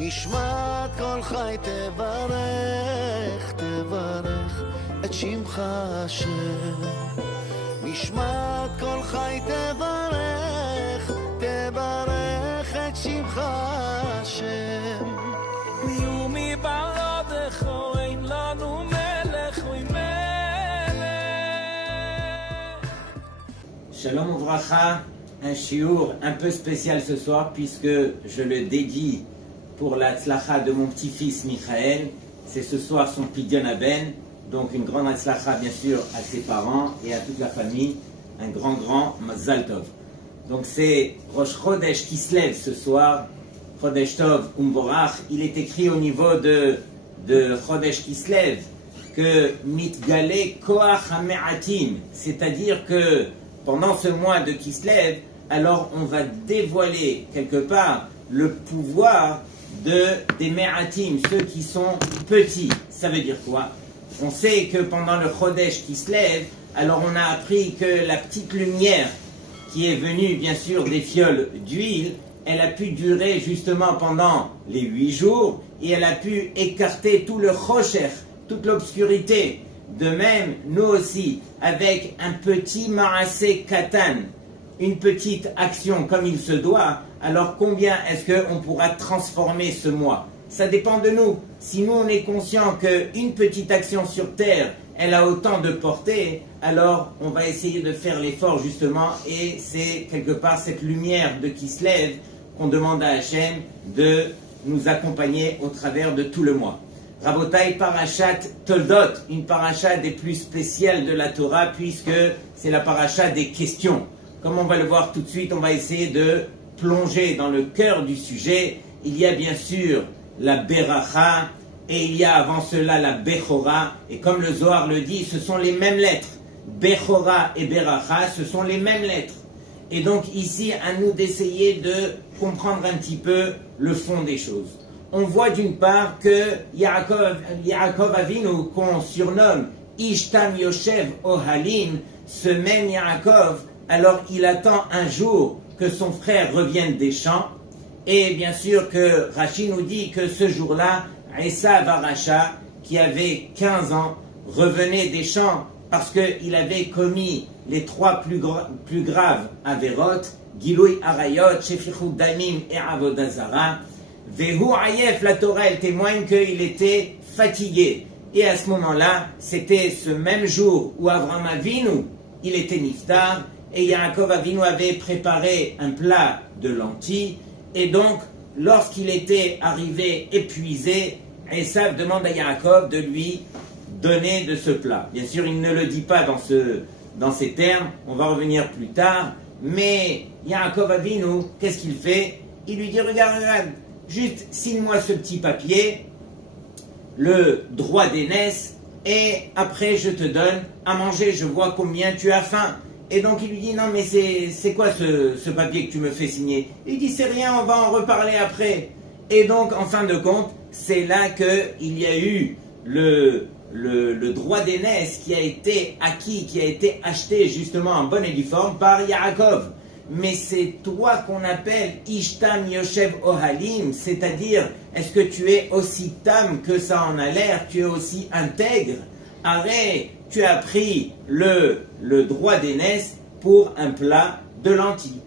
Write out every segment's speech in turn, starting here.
נשמת כל חי תברך, תברך את שמך השם. נשמת כל חי תברך, תברך את שמך השם. מי ומי בעדך אין לנו מלך ומלך. Shalom Ouvracha, un shiur un peu spécial ce soir puisque je le dédie pour la tzlacha de mon petit-fils Michael. C'est ce soir son pidyon aben, donc une grande tzlacha bien sûr à ses parents et à toute la famille, un grand mazal tov. Donc c'est Rosh Chodesh qui se lève ce soir, Chodesh Tov Umvorach. Il est écrit au niveau de Chodesh qui se lève que mitgale koach hame'atim, c'est-à-dire que pendant ce mois de Kislev, alors on va dévoiler quelque part le pouvoir des Me'atim, ceux qui sont petits. Ça veut dire quoi? On sait que pendant le Chodesh Kislev, alors on a appris que la petite lumière qui est venue bien sûr des fioles d'huile, elle a pu durer justement pendant les 8 jours et elle a pu écarter tout le Chosher, toute l'obscurité. De même, nous aussi, avec un petit Maaseh Katan, une petite action comme il se doit, alors combien est-ce qu'on pourra transformer ce mois? Ça dépend de nous. Si nous on est conscient qu'une petite action sur terre, elle a autant de portée, alors on va essayer de faire l'effort justement, et c'est quelque part cette lumière de qui se lève qu'on demande à Hachem de nous accompagner au travers de tout le mois. Rabotai Parashat Toldot, une paracha des plus spéciales de la Torah puisque c'est la paracha des questions. Comme on va le voir tout de suite, on va essayer de plonger dans le cœur du sujet. Il y a bien sûr la Beracha et il y a avant cela la Bechora. Et comme le Zohar le dit, ce sont les mêmes lettres. Bechora et Beracha, ce sont les mêmes lettres. Et donc ici, à nous d'essayer de comprendre un petit peu le fond des choses. On voit d'une part que Yaakov Avinu, qu'on surnomme Ishtam Yoshev Ohalim, ce même Yaakov, alors il attend un jour que son frère revienne des champs. Et bien sûr que Rashi nous dit que ce jour-là, Esav Arasha, qui avait 15 ans, revenait des champs parce qu'il avait commis les 3 plus graves averot, Giloui Arayot, Shefichut Damim et Avodazara. Vehu Ayef, la Torah, elle témoigne qu'il était fatigué. Et à ce moment-là, c'était ce même jour où Avraham Avinu, il était niftar, et Yaakov Avinu avait préparé un plat de lentilles. Et donc, lorsqu'il était arrivé épuisé, Esav demande à Yaakov de lui donner de ce plat. Bien sûr, il ne le dit pas dans ces termes, on va revenir plus tard, mais Yaakov Avinu, qu'est-ce qu'il fait? Il lui dit, regarde, juste signe-moi ce petit papier, le droit d'aînesse, et après je te donne à manger, je vois combien tu as faim. Et donc il lui dit, non mais c'est quoi ce papier que tu me fais signer? Il dit, c'est rien, on va en reparler après. Et donc en fin de compte, c'est là qu'il y a eu le droit d'aînesse qui a été acquis, qui a été acheté justement en bonne et due forme par Yaakov. Mais c'est toi qu'on appelle Ishtam Yoshev Ohalim, c'est-à-dire, est-ce que tu es aussi tam que ça en a l'air, tu es aussi intègre? Arrête, tu as pris le droit d'aînesse pour un plat de lentilles.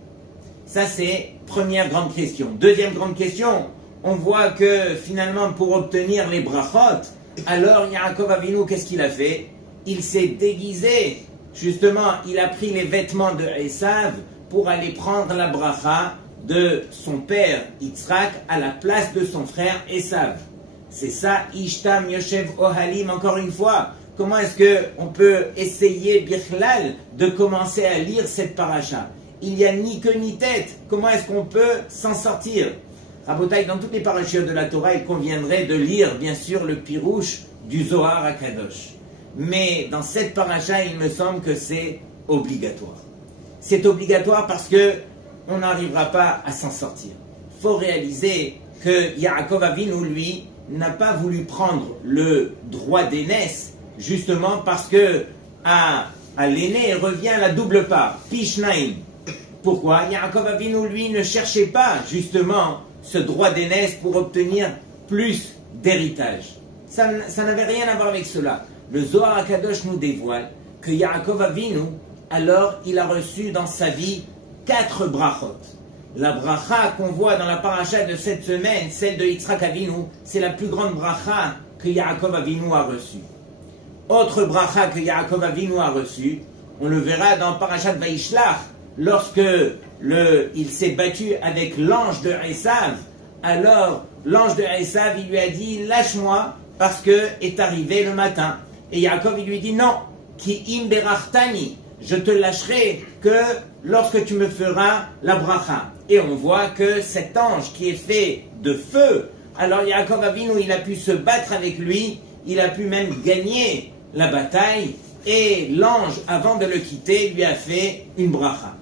Ça c'est première grande question. Deuxième grande question, on voit que finalement pour obtenir les brachot, alors Yaakov Avinu, qu'est-ce qu'il a fait? Il s'est déguisé, justement, il a pris les vêtements de Esav pour aller prendre la bracha de son père Yitzhak à la place de son frère Esav. C'est ça, Ishtam Yoshev Ohalim, encore une fois. Comment est-ce qu'on peut essayer, Bichlal, de commencer à lire cette paracha? Il n'y a ni queue ni tête. Comment est-ce qu'on peut s'en sortir? Rabotai, dans toutes les parachutes de la Torah, il conviendrait de lire, bien sûr, le pirouche du Zohar à Kadosh. Mais dans cette paracha, il me semble que c'est obligatoire. C'est obligatoire parce que on n'arrivera pas à s'en sortir. Il faut réaliser que Yaakov Avinu, lui, n'a pas voulu prendre le droit d'aînesse, justement parce que à l'aîné revient la double part, Pishnaim. Pourquoi? Yaakov Avinu, lui, ne cherchait pas, justement, ce droit d'aînesse pour obtenir plus d'héritage. Ça n'avait rien à voir avec cela. Le Zohar HaKadosh nous dévoile que Yaakov Avinu, alors il a reçu dans sa vie 4 brachot. La bracha qu'on voit dans la paracha de cette semaine, celle de Yitzhak Avinu, c'est la plus grande bracha que Yaakov Avinu a reçue. Autre bracha que Yaakov Avinu a reçue, on le verra dans Parashat Vaishlach, lorsque il s'est battu avec l'ange de Esav. Alors l'ange de Esav, il lui a dit, lâche-moi parce que est arrivé le matin. Et Yaakov, il lui dit, non, ki im berachtani, je te lâcherai que lorsque tu me feras la bracha. Et on voit que cet ange qui est fait de feu, alors Yaakov Avinu, il a pu se battre avec lui, il a pu même gagner la bataille, et l'ange, avant de le quitter, lui a fait une bracha.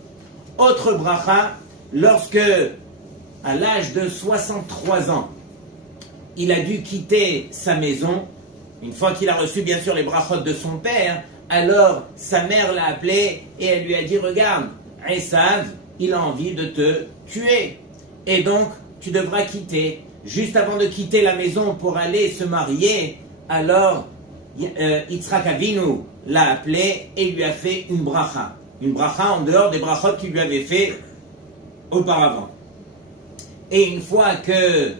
Autre bracha, lorsque, à l'âge de 63 ans, il a dû quitter sa maison, une fois qu'il a reçu bien sûr les brachot de son père, alors sa mère l'a appelé et elle lui a dit, regarde, Esav, il a envie de te tuer. Et donc, tu devras quitter. Juste avant de quitter la maison pour aller se marier, alors Yitzhak Avinu l'a appelé et lui a fait une bracha. Une bracha en dehors des brachot qu'il lui avait fait auparavant. Et une fois que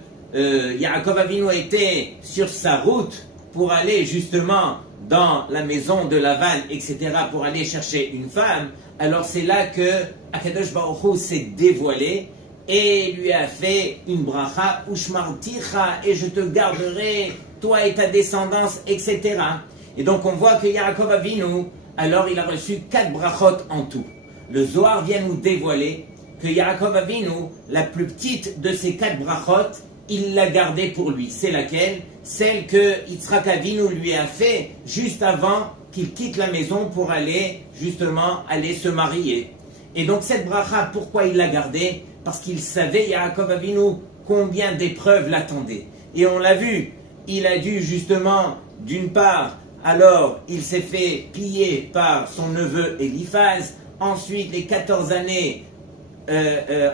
Yaakov Avinu était sur sa route pour aller justement dans la maison de Lavan, etc., pour aller chercher une femme, alors c'est là que Akadosh Baruch Hu s'est dévoilé et lui a fait une bracha, Ushmarticha, et je te garderai, toi et ta descendance, etc. Et donc on voit que Yaakov Avinu, alors il a reçu 4 brachot en tout. Le Zohar vient nous dévoiler que Yaakov Avinu, la plus petite de ces 4 brachot, il l'a gardée pour lui. C'est laquelle? Celle que Yitzhak Avinu lui a fait juste avant qu'il quitte la maison pour aller justement aller se marier. Et donc cette bracha, pourquoi il l'a gardée? Parce qu'il savait, Yaakov Avinu, combien d'épreuves l'attendaient. Et on l'a vu, il a dû justement, d'une part, alors il s'est fait piller par son neveu Eliphaz, ensuite les 14 années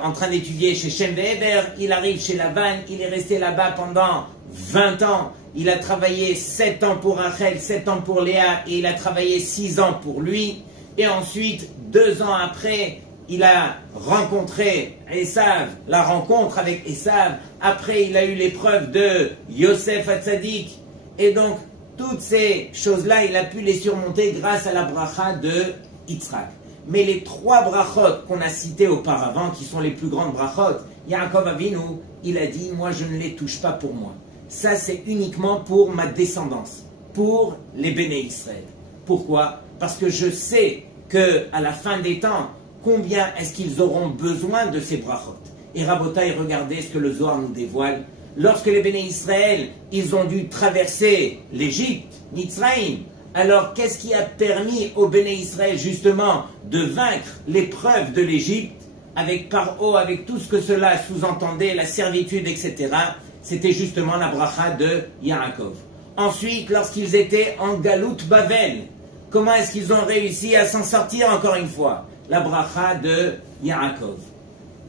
en train d'étudier chez Shem Ve'ever, il arrive chez Lavan, il est resté là-bas pendant 20 ans, il a travaillé 7 ans pour Rachel, 7 ans pour Léa, et il a travaillé 6 ans pour lui, et ensuite, 2 ans après, il a rencontré Esav, la rencontre avec Esav, après il a eu l'épreuve de Yosef Hatzadik, et donc toutes ces choses-là, il a pu les surmonter grâce à la bracha de Yitzhak. Mais les 3 brachot qu'on a cités auparavant, qui sont les plus grandes brachot, Yaakov Avinu, il a dit, moi je ne les touche pas pour moi. Ça c'est uniquement pour ma descendance, pour les Béné Israël. Pourquoi? Parce que je sais qu'à la fin des temps, combien est-ce qu'ils auront besoin de ces brachot. Et Rabotai, regardez ce que le Zohar nous dévoile. Lorsque les Béné Israël, ils ont dû traverser l'Égypte, Mitzraïm, alors qu'est-ce qui a permis aux Béné Israël justement de vaincre l'épreuve de l'Égypte avec Paro, avec tout ce que cela sous-entendait, la servitude, etc. C'était justement la bracha de Yaakov. Ensuite, lorsqu'ils étaient en Galout Bavel, comment est-ce qu'ils ont réussi à s'en sortir encore une fois? La bracha de Yaakov.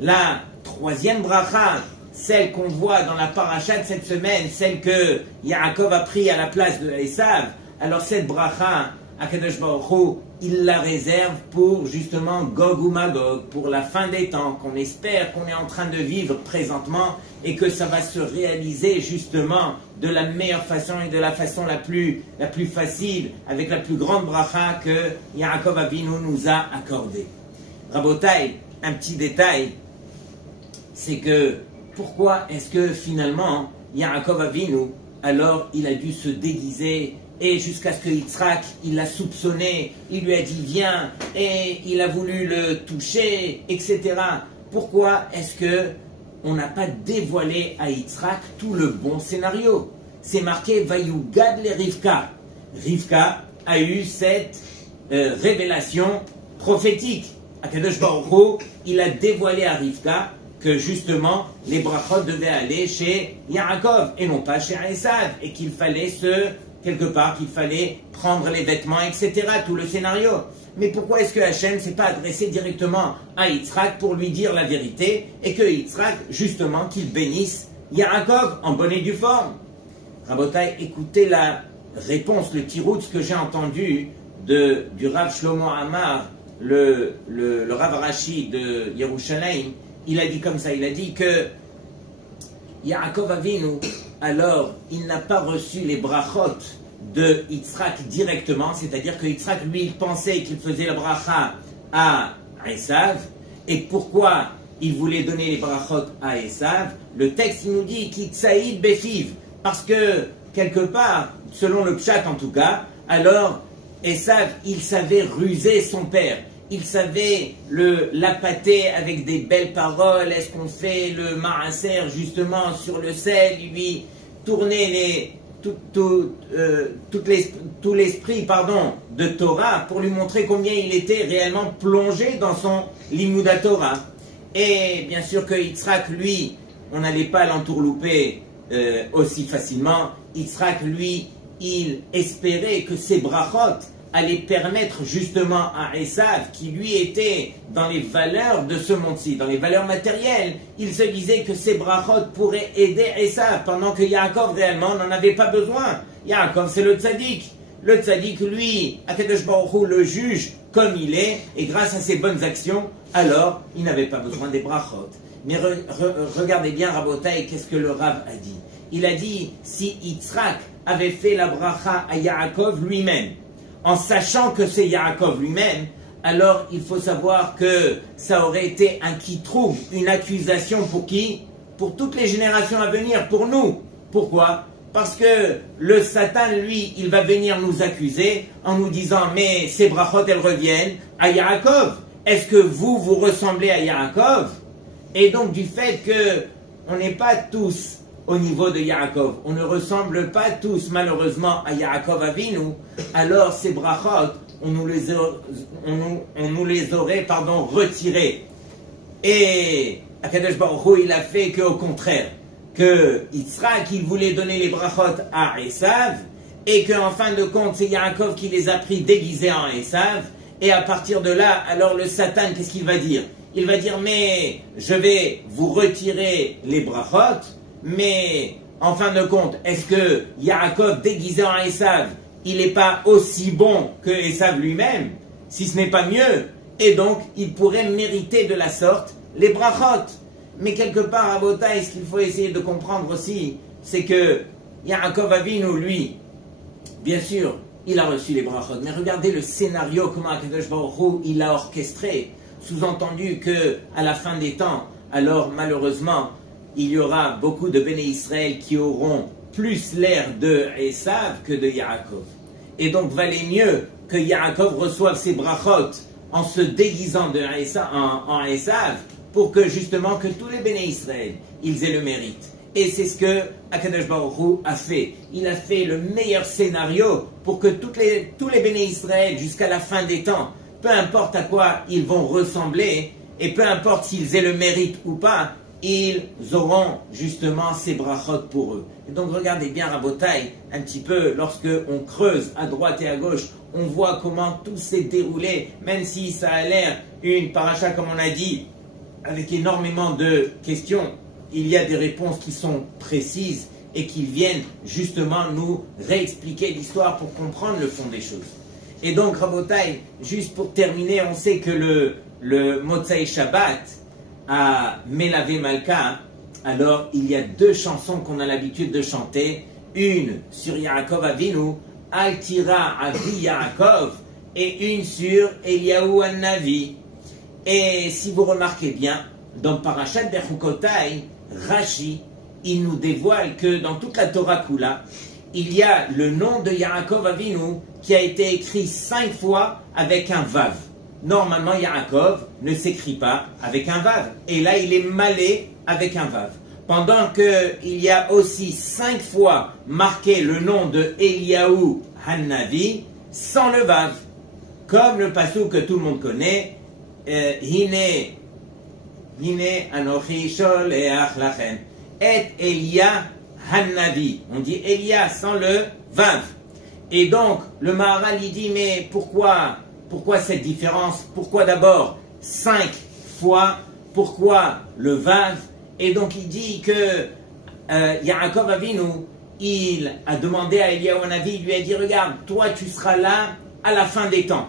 La 3e bracha, celle qu'on voit dans la paracha de cette semaine, celle que Yaakov a pris à la place de Esav, alors cette bracha, Akadosh Baruch Hu, il la réserve pour justement Gog ou Magog, pour la fin des temps, qu'on espère qu'on est en train de vivre présentement et que ça va se réaliser justement de la meilleure façon et de la façon la plus facile, avec la plus grande bracha que Yaakov Avinu nous a accordée. Rabotai, un petit détail, c'est que pourquoi est-ce que finalement Yaakov Avinu, alors il a dû se déguiser et jusqu'à ce que Yitzhak, il l'a soupçonné, il lui a dit viens, et il a voulu le toucher, etc. Pourquoi est-ce que on n'a pas dévoilé à Yitzhak tout le bon scénario? C'est marqué Vayugad le Rivka. Rivka a eu cette révélation prophétique. Akadosh Baruch Hu, il a dévoilé à Rivka que justement les brachot devaient aller chez Yaakov et non pas chez Esav, et qu'il fallait se quelque part qu'il fallait prendre les vêtements, etc. Tout le scénario. Mais pourquoi est-ce que Hachem ne s'est pas adressé directement à Yitzhak pour lui dire la vérité et que Yitzhak, justement, qu'il bénisse Yaakov en bonne et due forme? Rabotai, écoutez la réponse, le tiroutz que j'ai entendu du Rav Shlomo Amar, le Rav Rashi de Yerushalayim. Il a dit comme ça, il a dit que Yaakov Avinu, alors, il n'a pas reçu les brachot de Yitzhak directement, c'est-à-dire que Yitzhak, lui, il pensait qu'il faisait la bracha à Esav. Et pourquoi il voulait donner les brachot à Esav? Le texte, il nous dit Kitsaïd Befiv, parce que, quelque part, selon le pshat en tout cas, alors, Esav, il savait ruser son père. Il savait l'appâter avec des belles paroles. Est-ce qu'on fait le maaser justement sur le sel, lui tourner tout l'esprit de Torah pour lui montrer combien il était réellement plongé dans son Limuda Torah. Et bien sûr que Yitzhak, lui, on n'allait pas l'entourlouper aussi facilement. Yitzhak, lui, il espérait que ses brachot allait permettre justement à Esav, qui lui était dans les valeurs de ce monde-ci, dans les valeurs matérielles, il se disait que ces brachot pourraient aider Esav, pendant que Yaakov réellement n'en avait pas besoin. Yaakov, c'est le tzaddik. Le tzaddik, lui, Akadosh Baruch Hu le juge comme il est, et grâce à ses bonnes actions, alors il n'avait pas besoin des brachot. Mais regardez bien, Rabotai, qu'est-ce que le Rav a dit? Il a dit, si Yitzhak avait fait la bracha à Yaakov lui-même, en sachant que c'est Yaakov lui-même, alors il faut savoir que ça aurait été un quitroug, une accusation pour qui? Pour toutes les générations à venir, pour nous. Pourquoi? Parce que le Satan, lui, il va venir nous accuser en nous disant, mais ces brachot, elles reviennent à Yaakov. Est-ce que vous ressemblez à Yaakov? Et donc du fait que on n'est pas tous au niveau de Yaakov, on ne ressemble pas tous malheureusement à Yaakov Avinu, alors ces brachot, on nous les aurait retirés. Et Akadosh Baruch Hu, il a fait qu'au contraire, que Yitzhak, il voulait donner les brachot à Esav, et qu'en fin de compte, c'est Yaakov qui les a pris déguisés en Esav, et à partir de là, alors le Satan, qu'est-ce qu'il va dire? Il va dire, mais je vais vous retirer les brachot, mais en fin de compte, est-ce que Yaakov déguisé en Esav, il n'est pas aussi bon que Esav lui-même, si ce n'est pas mieux? Et donc, il pourrait mériter de la sorte les brachot. Mais quelque part, à Botaï, ce qu'il faut essayer de comprendre aussi, c'est que Yaakov Avinu, lui, bien sûr, il a reçu les brachot. Mais regardez le scénario, comment Akadosh Baruch Hu, il a orchestré. Sous-entendu que à la fin des temps, alors malheureusement, il y aura beaucoup de Béné Israël qui auront plus l'air de Esav que de Yaakov. Et donc, valait mieux que Yaakov reçoive ses brachot en se déguisant en Esav, pour que justement que tous les Béné Israël, ils aient le mérite. Et c'est ce que Akadosh Baruch Hu a fait. Il a fait le meilleur scénario pour que tous les Béné Israël, jusqu'à la fin des temps, peu importe à quoi ils vont ressembler, et peu importe s'ils aient le mérite ou pas, ils auront justement ces brachot pour eux. Et donc regardez bien Rabotai, un petit peu, lorsque on creuse à droite et à gauche, on voit comment tout s'est déroulé, même si ça a l'air une paracha, comme on a dit, avec énormément de questions, il y a des réponses qui sont précises et qui viennent justement nous réexpliquer l'histoire pour comprendre le fond des choses. Et donc Rabotai, juste pour terminer, on sait que le Motzai Shabbat, à Melavé Malka, alors il y a deux chansons qu'on a l'habitude de chanter, une sur Yaakov Avinu, Altira Avi Yaakov, et une sur Eliyahu An-Navi. Et si vous remarquez bien, dans Parashat Bechukotai, Rashi, il nous dévoile que dans toute la Torah Kula, il y a le nom de Yaakov Avinu qui a été écrit 5 fois avec un Vav. Normalement, Yaakov ne s'écrit pas avec un Vav. Et là, il est malé avec un Vav. Pendant qu'il y a aussi 5 fois marqué le nom de Eliyahu Han-Navi sans le Vav. Comme le passage que tout le monde connaît, Hine Anochi Sholeach Lachem. Et Elia Han-Navi. On dit Elia sans le Vav. Et donc, le Maharal, il dit, mais pourquoi cette différence? Pourquoi d'abord 5 fois? Pourquoi le Vav? Et donc, il dit que Yaakov Avinu, il a demandé à Eliyahu Hanavi, il lui a dit, regarde, toi, tu seras là à la fin des temps.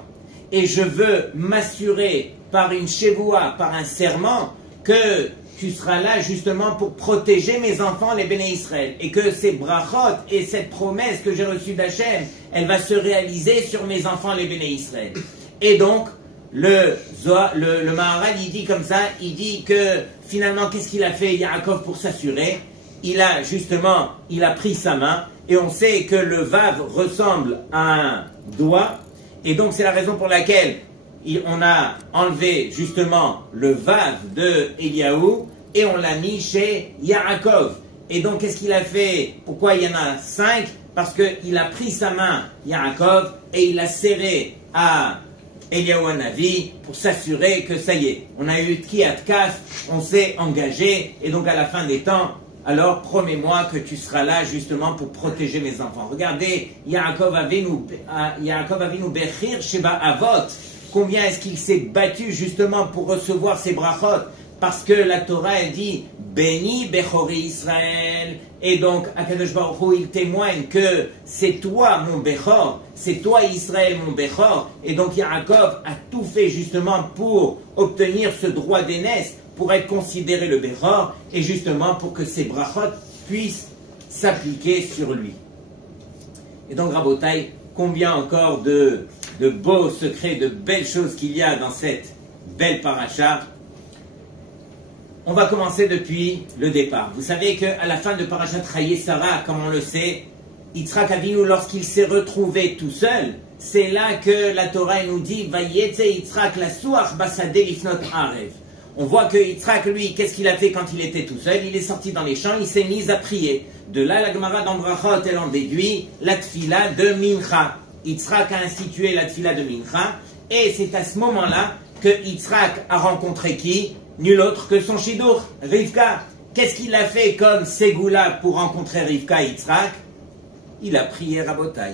Et je veux m'assurer par une shevoua, par un serment, que tu seras là justement pour protéger mes enfants, les Béné Israël. Et que ces brachot et cette promesse que j'ai reçue d'Hachem, elle va se réaliser sur mes enfants, les Béné Israël. Et donc, le Maharal, il dit comme ça, il dit que finalement, qu'est-ce qu'il a fait Yaakov pour s'assurer? Il a pris sa main, et on sait que le Vav ressemble à un doigt, et donc c'est la raison pour laquelle on a enlevé justement le Vav de Eliyahu et on l'a mis chez Yaakov. Et donc qu'est-ce qu'il a fait? Pourquoi il y en a 5? Parce qu'il a pris sa main, Yaakov, et il a serré à Eliyahu Hanavi pour s'assurer que ça y est, on a eu Tkiat Kaf, on s'est engagé, et donc à la fin des temps, alors promets-moi que tu seras là justement pour protéger mes enfants. Regardez, Yaakov Avinu Bechir Sheba Avot. Combien est-ce qu'il s'est battu justement pour recevoir ces brachot? Parce que la Torah, elle dit Béni Bechori Israël. Et donc, Akadosh Baruch Hu, il témoigne que c'est toi mon Bechor, c'est toi Israël mon Bechor. Et donc, Yaakov a tout fait justement pour obtenir ce droit d'aînesse, pour être considéré le Bechor, et justement pour que ces brachot puissent s'appliquer sur lui. Et donc, Rabotai, combien encore de beaux secrets, de belles choses qu'il y a dans cette belle paracha. On va commencer depuis le départ. Vous savez qu'à la fin de Parashat Chayei Sarah, comme on le sait, Yitzhak Avinu, lorsqu'il s'est retrouvé tout seul, c'est là que la Torah nous dit Vayetze Yitzhak lasuach basadeh lifnot arev. On voit que Yitzhak, lui, qu'est-ce qu'il a fait quand il était tout seul? Il est sorti dans les champs, il s'est mis à prier. De là, la Gemara dans Brachot, elle en déduit la tfila de Mincha. Yitzhak a institué la tfila de Mincha, et c'est à ce moment-là que Yitzhak a rencontré qui? Nul autre que son Shidour, Rivka. Qu'est-ce qu'il a fait comme Ségoula pour rencontrer Rivka et Yitzhak? Il a prié Rabotai.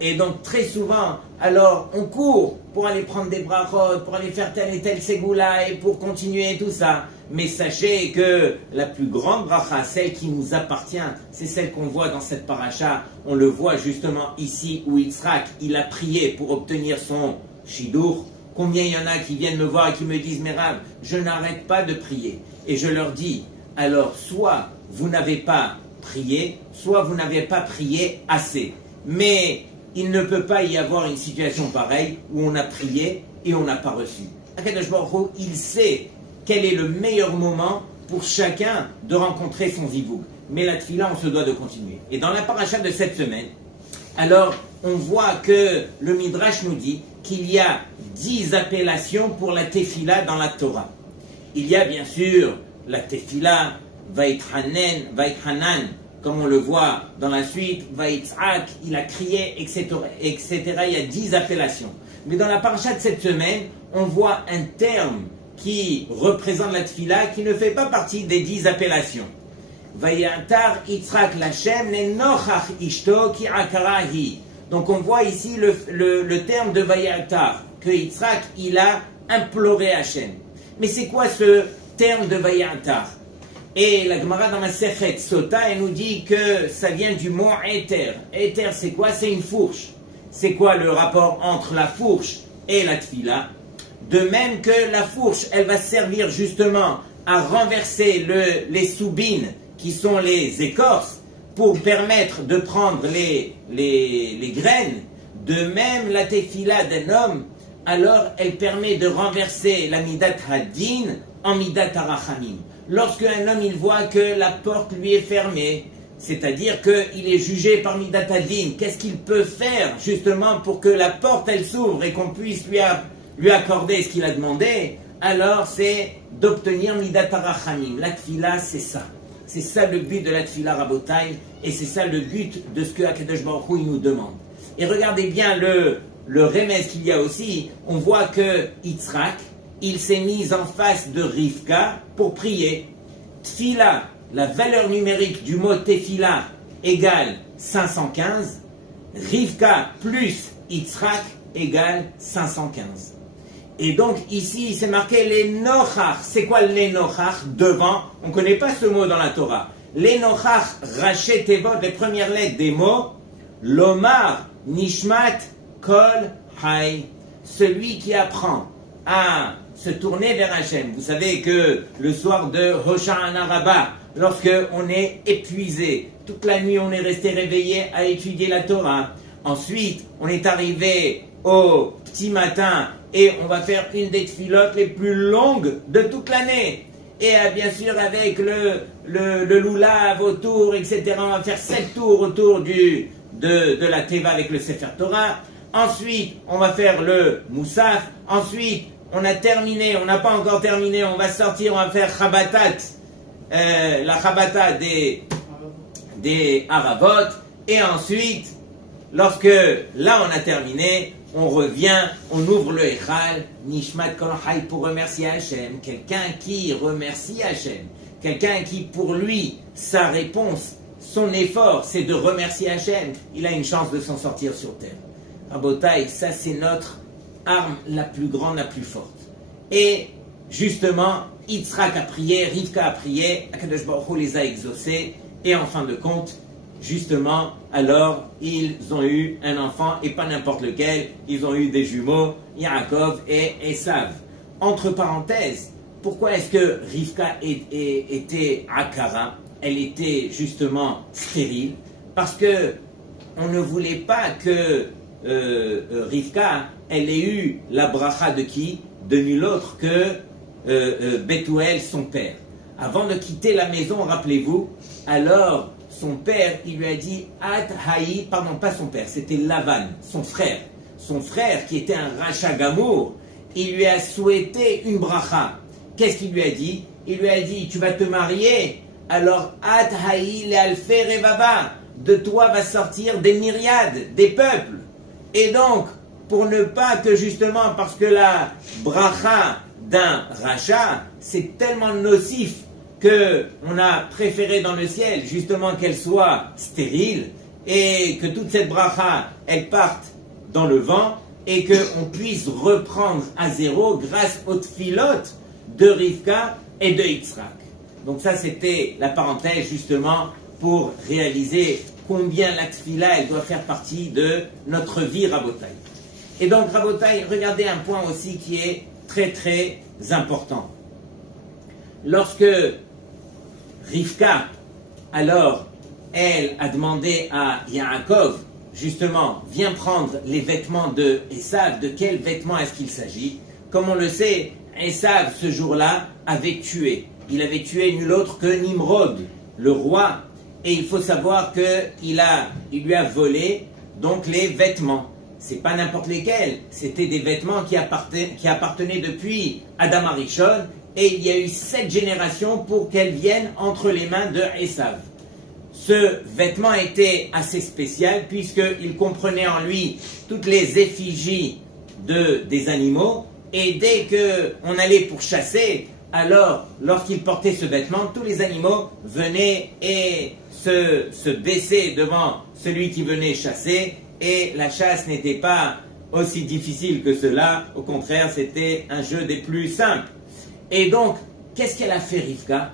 Et donc très souvent, alors on court pour aller prendre des brachot, pour aller faire tel et tel Ségoula et pour continuer tout ça. Mais sachez que la plus grande bracha, celle qui nous appartient, c'est celle qu'on voit dans cette paracha. On le voit justement ici où Yitzhak, il a prié pour obtenir son Shidour. Combien il y en a qui viennent me voir et qui me disent « Merav, je n'arrête pas de prier ». Et je leur dis « Alors, soit vous n'avez pas prié, soit vous n'avez pas prié assez. » Mais il ne peut pas y avoir une situation pareille où on a prié et on n'a pas reçu. Akadosh Baruch Hu, il sait quel est le meilleur moment pour chacun de rencontrer son zivoug. Mais la tfila, on se doit de continuer. Et dans la paracha de cette semaine, alors on voit que le Midrash nous dit qu'il y a 10 appellations pour la tefila dans la Torah. Il y a bien sûr la tefila, Vaïthanan, comme on le voit dans la suite, Vaïtzak, il a crié, etc., etc. Il y a 10 appellations. Mais dans la paracha de cette semaine, on voit un terme qui représente la tefila qui ne fait pas partie des 10 appellations. Vayatar Yitzhak Lachem Nenochach Ishto Ki Akarahi. Donc on voit ici le terme de Vayatar, que Yitzhak il a imploré Hachem. Mais c'est quoi ce terme de Vayatar? Et la Gemara dans la Sechet Sota, elle nous dit que ça vient du mot Éther. Éther c'est quoi? C'est une fourche. C'est quoi le rapport entre la fourche et la tfila? De même que la fourche, elle va servir justement à renverser les soubines, qui sont les écorces, pour permettre de prendre les graines. De même, la tefila d'un homme, alors elle permet de renverser la midat hadin en midat harachamim. Lorsque un homme il voit que la porte lui est fermée, c'est-à-dire qu'il est jugé par midat hadin, qu'est-ce qu'il peut faire justement pour que la porte elle s'ouvre et qu'on puisse lui accorder ce qu'il a demandé? Alors c'est d'obtenir midat harachamim. La tefila c'est ça. C'est ça le but de la tefila Rabotai, et c'est ça le but de ce que Akadosh Baruch Hu nous demande. Et regardez bien le remède qu'il y a aussi. On voit que Yitzhak, il s'est mis en face de Rivka pour prier. Tefila, la valeur numérique du mot tefila égale 515, Rivka plus Yitzhak égale 515. Et donc ici, c'est marqué les nochach. C'est quoi les nochach? Devant. On ne connaît pas ce mot dans la Torah. Les nochach, rachet tevot, les premières lettres des mots. Lomar, nishmat, kol, hay. Celui qui apprend à se tourner vers Hachem. Vous savez que le soir de Hoshana Rabbah, lorsque on est épuisé, toute la nuit on est resté réveillé à étudier la Torah. Ensuite, on est arrivé au petit matin et on va faire une des tfilotes les plus longues de toute l'année. Et bien sûr avec le loulav autour, etc. On va faire 7 tours autour de la Teva avec le Sefer Torah. Ensuite, on va faire le Moussaf. Ensuite, on a terminé, on n'a pas encore terminé, on va sortir, on va faire Chabatat, la Chabata des Haravot. Et ensuite, lorsque là on a terminé, on revient, on ouvre le Echal, Nishmat Kol Hay pour remercier Hachem. Quelqu'un qui remercie Hachem. Quelqu'un qui, pour lui, sa réponse, son effort, c'est de remercier Hachem. Il a une chance de s'en sortir sur terre. Rabotai, ça c'est notre arme la plus grande, la plus forte. Et justement, Yitzhak a prié, Rivka a prié, Akadosh Baruch Hu les a exaucés, et en fin de compte, justement, alors ils ont eu un enfant, et pas n'importe lequel, ils ont eu des jumeaux, Yaakov et Esav. Entre parenthèses, pourquoi est-ce que Rivka était Akara? Elle était justement stérile, parce que on ne voulait pas que Rivka, elle ait eu la bracha de qui? De nul autre que Bethuel, son père. Avant de quitter la maison, rappelez-vous, alors son père, il lui a dit At Haï, pardon, pas son père, c'était Lavan, son frère. Son frère, qui était un Racha Gamour, il lui a souhaité une bracha. Qu'est-ce qu'il lui a dit? Il lui a dit tu vas te marier, alors At Haï le Alfé Revava, de toi va sortir des myriades, des peuples. Et donc, pour ne pas que justement, parce que la bracha d'un rachat, c'est tellement nocif qu'on a préféré dans le ciel justement qu'elle soit stérile et que toute cette bracha, elle parte dans le vent et qu'on puisse reprendre à zéro grâce aux tfilotes de Rivka et de Yitzhak. Donc ça, c'était la parenthèse justement pour réaliser combien la tfila, elle doit faire partie de notre vie Rabotai. Et donc Rabotai, regardez un point aussi qui est très très important. Lorsque Rivka, alors, elle a demandé à Yaakov, justement, viens prendre les vêtements de Esav, de quels vêtements est-ce qu'il s'agit? Comme on le sait, Esav, ce jour-là, avait tué. Il avait tué nul autre que Nimrod, le roi. Et il faut savoir qu'il lui a volé donc les vêtements. C'est pas n'importe lesquels, c'était des vêtements qui appartenaient depuis Adam Arishon, et il y a eu 7 générations pour qu'elles viennent entre les mains de Esav. Ce vêtement était assez spécial puisqu'il comprenait en lui toutes les effigies des animaux, et dès qu'on allait pour chasser, alors lorsqu'il portait ce vêtement, tous les animaux venaient et se baissaient devant celui qui venait chasser, et la chasse n'était pas aussi difficile que cela, au contraire c'était un jeu des plus simples. Et donc, qu'est-ce qu'elle a fait Rivka?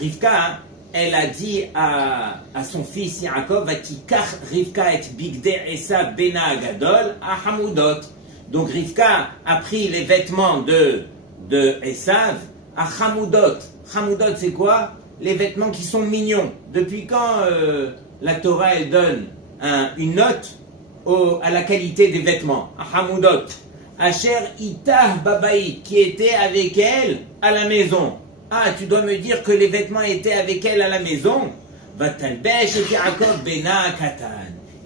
Rivka, elle a dit à son fils Yaakov, Vatikach Rivka et Bigde Esav Bena Agadol à Hamoudot. Donc Rivka a pris les vêtements de Esav à Hamoudot. Hamoudot, c'est quoi? Les vêtements qui sont mignons. Depuis quand la Torah, elle donne une note à la qualité des vêtements? À Hamoudot. Asher Itah Babaï, qui était avec elle à la maison. Ah, tu dois me dire que les vêtements étaient avec elle à la maison? Vatalbesh et Yaakov Bena Katan.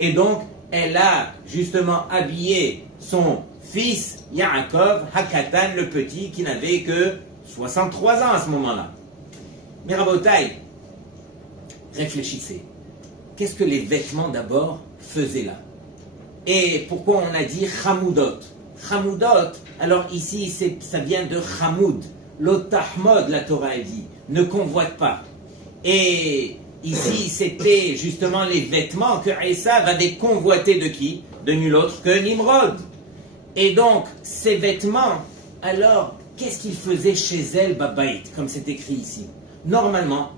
Et donc, elle a justement habillé son fils Yaakov Hakatan, le petit, qui n'avait que 63 ans à ce moment-là. Mais Rabotai, réfléchissez. Qu'est-ce que les vêtements d'abord faisaient là? Et pourquoi on a dit Hamoudot? Hamoudot, alors ici ça vient de Hamoud. L'otahmod, la Torah a dit, ne convoite pas. Et Ici, c'était justement les vêtements que Esav avait convoités de qui? De nul autre que Nimrod. Et donc, ces vêtements, alors, qu'est-ce qu'ils faisaient chez elle, Babaït, comme c'est écrit ici? Normalement,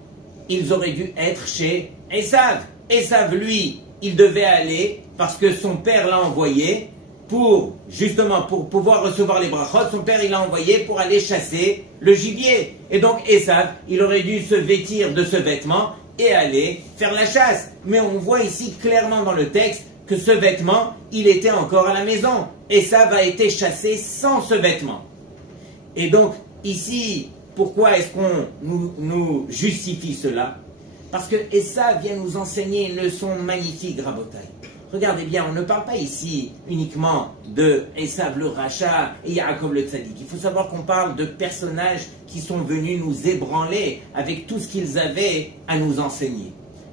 ils auraient dû être chez Esav. Esav, lui, il devait aller, parce que son père l'a envoyé, justement, pour pouvoir recevoir les brachot, son père, il l'a envoyé pour aller chasser le gibier. Et donc, Esav, il aurait dû se vêtir de ce vêtement et aller faire la chasse. Mais on voit ici clairement dans le texte que ce vêtement, il était encore à la maison. Esav a été chassé sans ce vêtement. Et donc, ici, pourquoi est-ce qu'on nous justifie cela? Parce que Esav vient nous enseigner une leçon magnifique, Rabotai. Regardez bien, on ne parle pas ici uniquement de Esav le Racha et Yaakov le Tzadik. Il faut savoir qu'on parle de personnages qui sont venus nous ébranler avec tout ce qu'ils avaient à nous enseigner.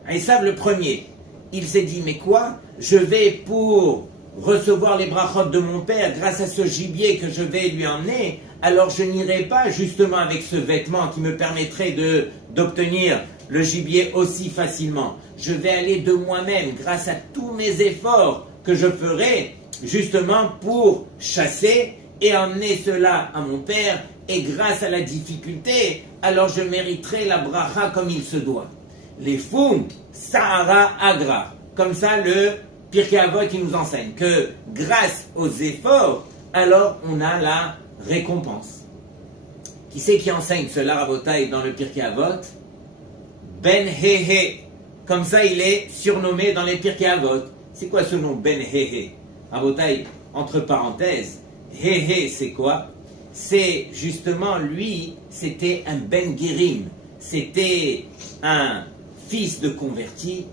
Esav le premier, il s'est dit, mais quoi? Je vais pour recevoir les brachot de mon père grâce à ce gibier que je vais lui emmener, alors je n'irai pas justement avec ce vêtement qui me permettrait d'obtenir le gibier aussi facilement. Je vais aller de moi-même grâce à tous mes efforts que je ferai justement pour chasser et emmener cela à mon père, et grâce à la difficulté, alors je mériterai la bracha comme il se doit. Les foum, Sahara Agra. Comme ça, le Pirkei Avot qui nous enseigne que grâce aux efforts, alors on a la récompense. Qui c'est qui enseigne cela, Rabotai, dans le Pirkei Avot? Ben Hehe. Comme ça, il est surnommé dans les Pirkei Avot. C'est quoi ce nom, Ben Hehe? Rabotai, entre parenthèses, Hehe, c'est quoi? C'est justement, lui, c'était un Ben Gerim. C'était un fils de converti.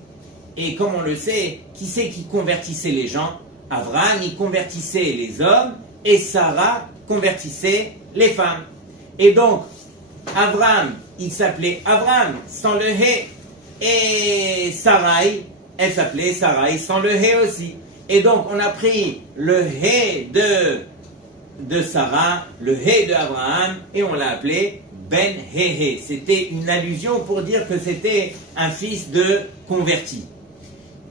Et comme on le sait, qui c'est qui convertissait les gens? Abraham, il convertissait les hommes, et Sarah convertissait les femmes. Et donc, Abraham, il s'appelait Abraham sans le He, et Sarai, elle s'appelait Sarai sans le He aussi. Et donc, on a pris le He de Sarah, le He de Abraham, et on l'a appelé Ben Hehe. C'était une allusion pour dire que c'était un fils de converti.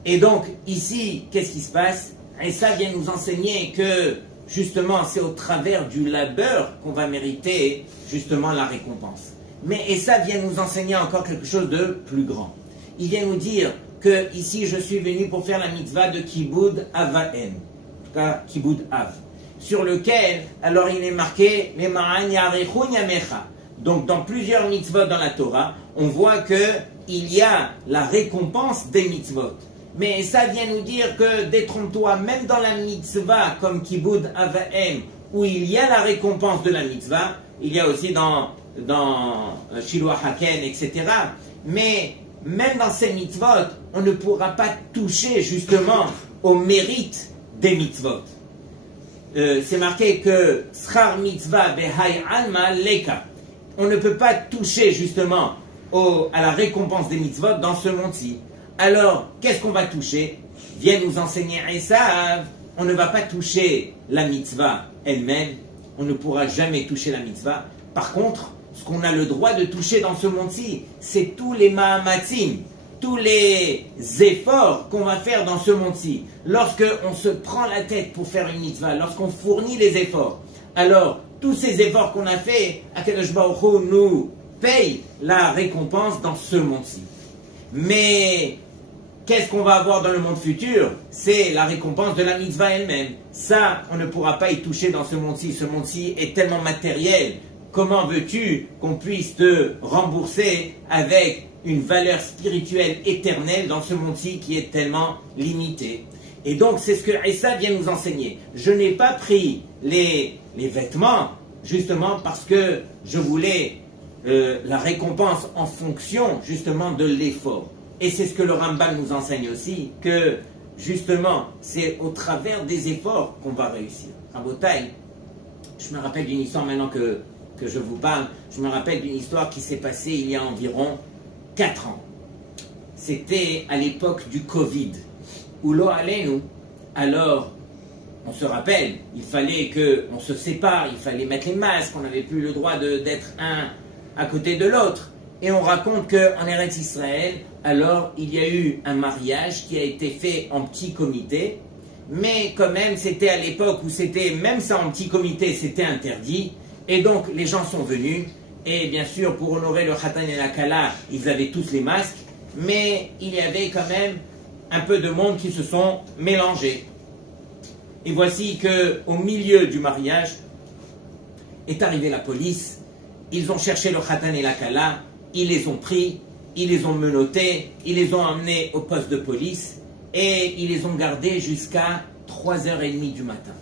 Et donc, ici, qu'est-ce qui se passe? Et ça vient nous enseigner que, justement, c'est au travers du labeur qu'on va mériter, justement, la récompense. Mais et ça vient nous enseigner encore quelque chose de plus grand. Il vient nous dire que, ici, je suis venu pour faire la mitzvah de Kibud Avaem. En tout cas, Kibud Av. Sur lequel, alors, il est marqué, les Ma'an Yarechun Yamecha. Donc, dans plusieurs mitzvot dans la Torah, on voit qu'il y a la récompense des mitzvot. Mais ça vient nous dire que, détrompe-toi, même dans la mitzvah, comme Kibud Avaem, où il y a la récompense de la mitzvah, il y a aussi dans Shiloh Haken, etc. Mais, même dans ces mitzvot, on ne pourra pas toucher, justement, au mérite des mitzvot. C'est marqué que, Schar mitzvah behai alma leka. On ne peut pas toucher, justement, à la récompense des mitzvot dans ce monde-ci. Alors, qu'est-ce qu'on va toucher? Vient nous enseigner Esav. On ne va pas toucher la mitzvah elle-même. On ne pourra jamais toucher la mitzvah. Par contre, ce qu'on a le droit de toucher dans ce monde-ci, c'est tous les mahamatzim, tous les efforts qu'on va faire dans ce monde-ci. Lorsqu'on se prend la tête pour faire une mitzvah, lorsqu'on fournit les efforts, alors, tous ces efforts qu'on a fait, Akadosh Baruch Hu nous paye la récompense dans ce monde-ci. Mais qu'est-ce qu'on va avoir dans le monde futur? C'est la récompense de la mitzvah elle-même. Ça, on ne pourra pas y toucher dans ce monde-ci. Ce monde-ci est tellement matériel. Comment veux-tu qu'on puisse te rembourser avec une valeur spirituelle éternelle dans ce monde-ci qui est tellement limité? Et donc, c'est ce que Issa vient nous enseigner. Je n'ai pas pris les vêtements, justement, parce que je voulais la récompense en fonction, justement, de l'effort. Et c'est ce que le Rambam nous enseigne aussi, que, justement, c'est au travers des efforts qu'on va réussir. Rabotai, je me rappelle d'une histoire maintenant que je vous parle, je me rappelle d'une histoire qui s'est passée il y a environ 4 ans. C'était à l'époque du Covid, où l'eau allait, nous. Alors, on se rappelle, il fallait qu'on se sépare, il fallait mettre les masques, on n'avait plus le droit d'être un à côté de l'autre. Et on raconte qu'en Eretz Israël, alors il y a eu un mariage qui a été fait en petit comité, mais quand même c'était à l'époque où c'était, même ça en petit comité, c'était interdit, et donc les gens sont venus, et bien sûr pour honorer le Khatan et la Kala, ils avaient tous les masques, mais il y avait quand même un peu de monde qui se sont mélangés. Et voici qu'au milieu du mariage est arrivée la police, ils ont cherché le Khatan et la Kala, ils les ont pris, ils les ont menottés, ils les ont emmenés au poste de police et ils les ont gardés jusqu'à 3h30 du matin.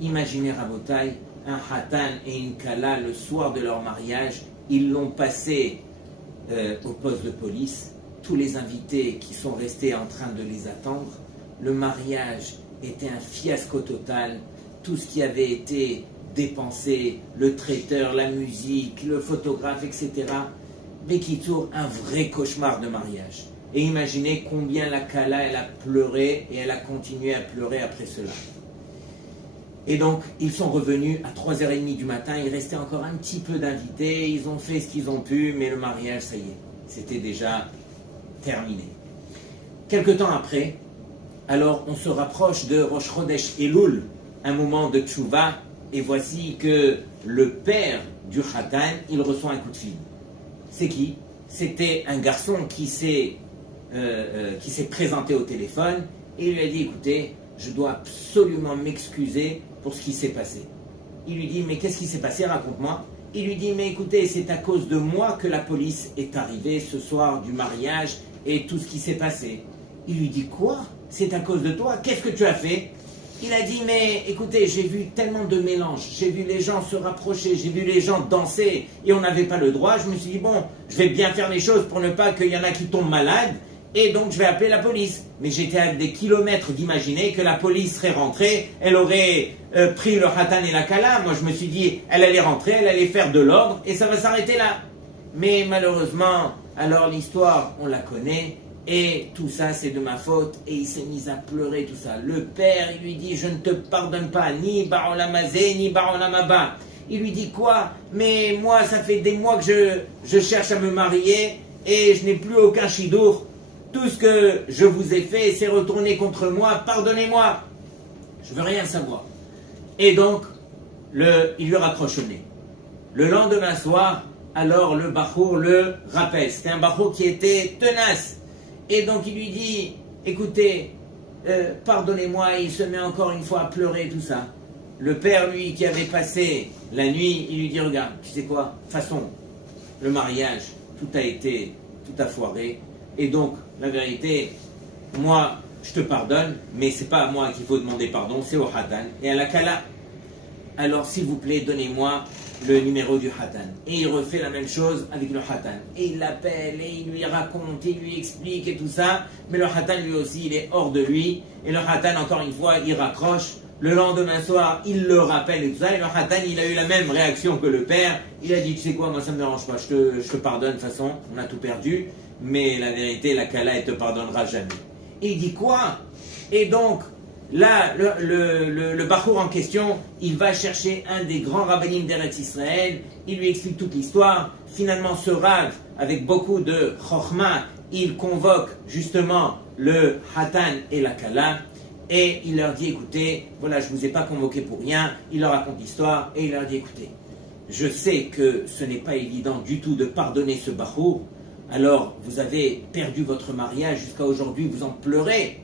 Imaginez Rabotai, un Khatan et une Kala le soir de leur mariage, ils l'ont passé au poste de police, tous les invités qui sont restés en train de les attendre, le mariage était un fiasco total, tout ce qui avait été dépensé, le traiteur, la musique, le photographe, etc. Bekitour, un vrai cauchemar de mariage. Et imaginez combien la Kala, elle a pleuré et elle a continué à pleurer après cela. Et donc, ils sont revenus à 3h30 du matin, il restait encore un petit peu d'invités, ils ont fait ce qu'ils ont pu, mais le mariage, ça y est, c'était déjà terminé. Quelque temps après, alors on se rapproche de Rosh Chodesh Elul, un moment de tchouva, et voici que le père du Khatan, il reçoit un coup de fil. C'est qui? C'était un garçon qui s'est présenté au téléphone et il lui a dit, écoutez, je dois absolument m'excuser pour ce qui s'est passé. Il lui dit, mais qu'est-ce qui s'est passé? Raconte-moi. Il lui dit, mais écoutez, c'est à cause de moi que la police est arrivée ce soir du mariage et tout ce qui s'est passé. Il lui dit, quoi? C'est à cause de toi? Qu'est-ce que tu as fait? Il a dit, mais écoutez, j'ai vu tellement de mélanges, j'ai vu les gens se rapprocher, j'ai vu les gens danser et on n'avait pas le droit. Je me suis dit, bon, je vais bien faire les choses pour ne pas qu'il y en a qui tombent malades et donc je vais appeler la police. Mais j'étais à des kilomètres d'imaginer que la police serait rentrée, elle aurait pris le Khatan et la Kala. Moi je me suis dit, elle allait rentrer, elle allait faire de l'ordre et ça va s'arrêter là. Mais malheureusement, alors l'histoire, on la connaît. Et tout ça, c'est de ma faute. Et il s'est mis à pleurer, tout ça. Le père, il lui dit, je ne te pardonne pas, ni Barolamazé, ni Barolamaba. Il lui dit, quoi? Mais moi, ça fait des mois que je cherche à me marier et je n'ai plus aucun chidour. Tout ce que je vous ai fait, c'est retourner contre moi. Pardonnez-moi. Je veux rien savoir. Et donc, il lui raccroche le nez. Le lendemain soir, alors le Bachour le rappelle. C'était un Bachour qui était tenace. Et donc il lui dit, écoutez, pardonnez-moi, il se met encore une fois à pleurer, tout ça. Le père, lui, qui avait passé la nuit, il lui dit, regarde, tu sais quoi, de toute façon, le mariage, tout a foiré. Et donc, la vérité, moi, je te pardonne, mais c'est pas à moi qu'il faut demander pardon, c'est au Khatan et à la Kala. Alors, s'il vous plaît, donnez-moi le numéro du Khatan. Et il refait la même chose avec le Khatan. Et il l'appelle, et il lui raconte, il lui explique et tout ça. Mais le Khatan, lui aussi, il est hors de lui. Et le Khatan, encore une fois, il raccroche. Le lendemain soir, il le rappelle et tout ça. Et le Khatan, il a eu la même réaction que le père. Il a dit, tu sais quoi, moi ça me dérange pas, je te pardonne, de toute façon, on a tout perdu. Mais la vérité, la Kala, elle te pardonnera jamais. Et il dit quoi? Et donc, là, le Bachour en question, il va chercher un des grands rabbinim d'Eretz Israël, il lui explique toute l'histoire. Finalement, ce Rav, avec beaucoup de chokhma, il convoque justement le Khatan et la Kala, et il leur dit, écoutez, voilà, je ne vous ai pas convoqué pour rien. Il leur raconte l'histoire, et il leur dit, écoutez, je sais que ce n'est pas évident du tout de pardonner ce Bachour, alors vous avez perdu votre mariage jusqu'à aujourd'hui, vous en pleurez.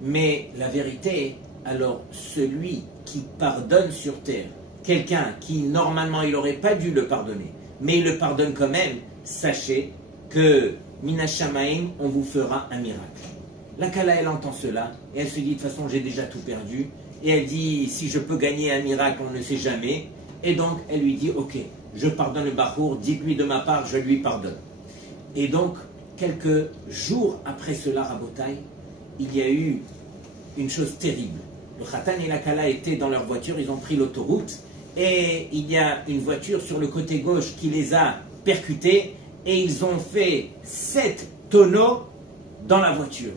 Mais la vérité, alors celui qui pardonne sur terre, quelqu'un qui normalement il n'aurait pas dû le pardonner, mais il le pardonne quand même, sachez que Minash Shamaim, on vous fera un miracle. La Kala, elle entend cela et elle se dit, de toute façon j'ai déjà tout perdu. Et elle dit, si je peux gagner un miracle, on ne sait jamais. Et donc elle lui dit, ok, je pardonne le Bachour, dites-lui de ma part, je lui pardonne. Et donc, quelques jours après cela, Rabotai, il y a eu une chose terrible. Le Khatan et la Kala étaient dans leur voiture, ils ont pris l'autoroute et il y a une voiture sur le côté gauche qui les a percutés et ils ont fait 7 tonneaux dans la voiture.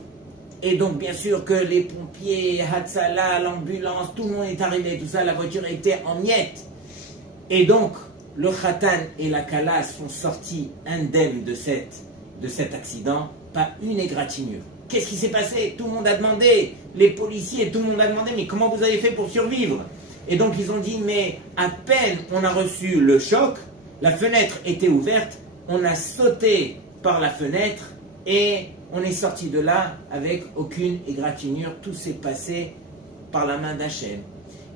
Et donc bien sûr que les pompiers, Hatzala, l'ambulance, tout le monde est arrivé, tout ça, la voiture était en miettes. Et donc le Khatan et la Kala sont sortis indemnes de cet accident, pas une égratignure. Qu'est-ce qui s'est passé? Tout le monde a demandé, les policiers, tout le monde a demandé, mais comment vous avez fait pour survivre? Et donc ils ont dit, mais à peine on a reçu le choc, la fenêtre était ouverte, on a sauté par la fenêtre et on est sorti de là avec aucune égratignure, tout s'est passé par la main d'Hachem.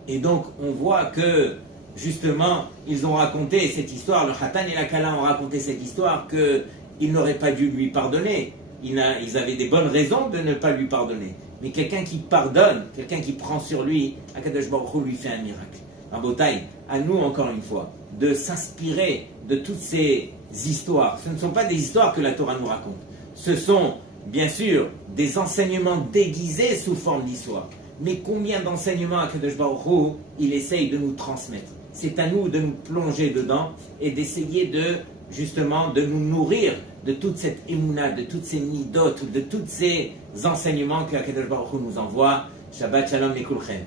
Et donc on voit que justement ils ont raconté cette histoire, le Khatan et la Kala ont raconté cette histoire qu'ils n'auraient pas dû lui pardonner. Ils avaient des bonnes raisons de ne pas lui pardonner. Mais quelqu'un qui pardonne, quelqu'un qui prend sur lui, Akadosh Baruch Hu lui fait un miracle. En Botaï, à nous encore une fois, de s'inspirer de toutes ces histoires. Ce ne sont pas des histoires que la Torah nous raconte. Ce sont, bien sûr, des enseignements déguisés sous forme d'histoire. Mais combien d'enseignements Akadosh Baruch Hu, il essaye de nous transmettre. C'est à nous de nous plonger dedans et d'essayer de, justement, de nous nourrir de toute cette émouna, de toutes ces midotes, de tous ces enseignements que Akadosh Baruch Hu nous envoie. Shabbat Shalom Mekulchem.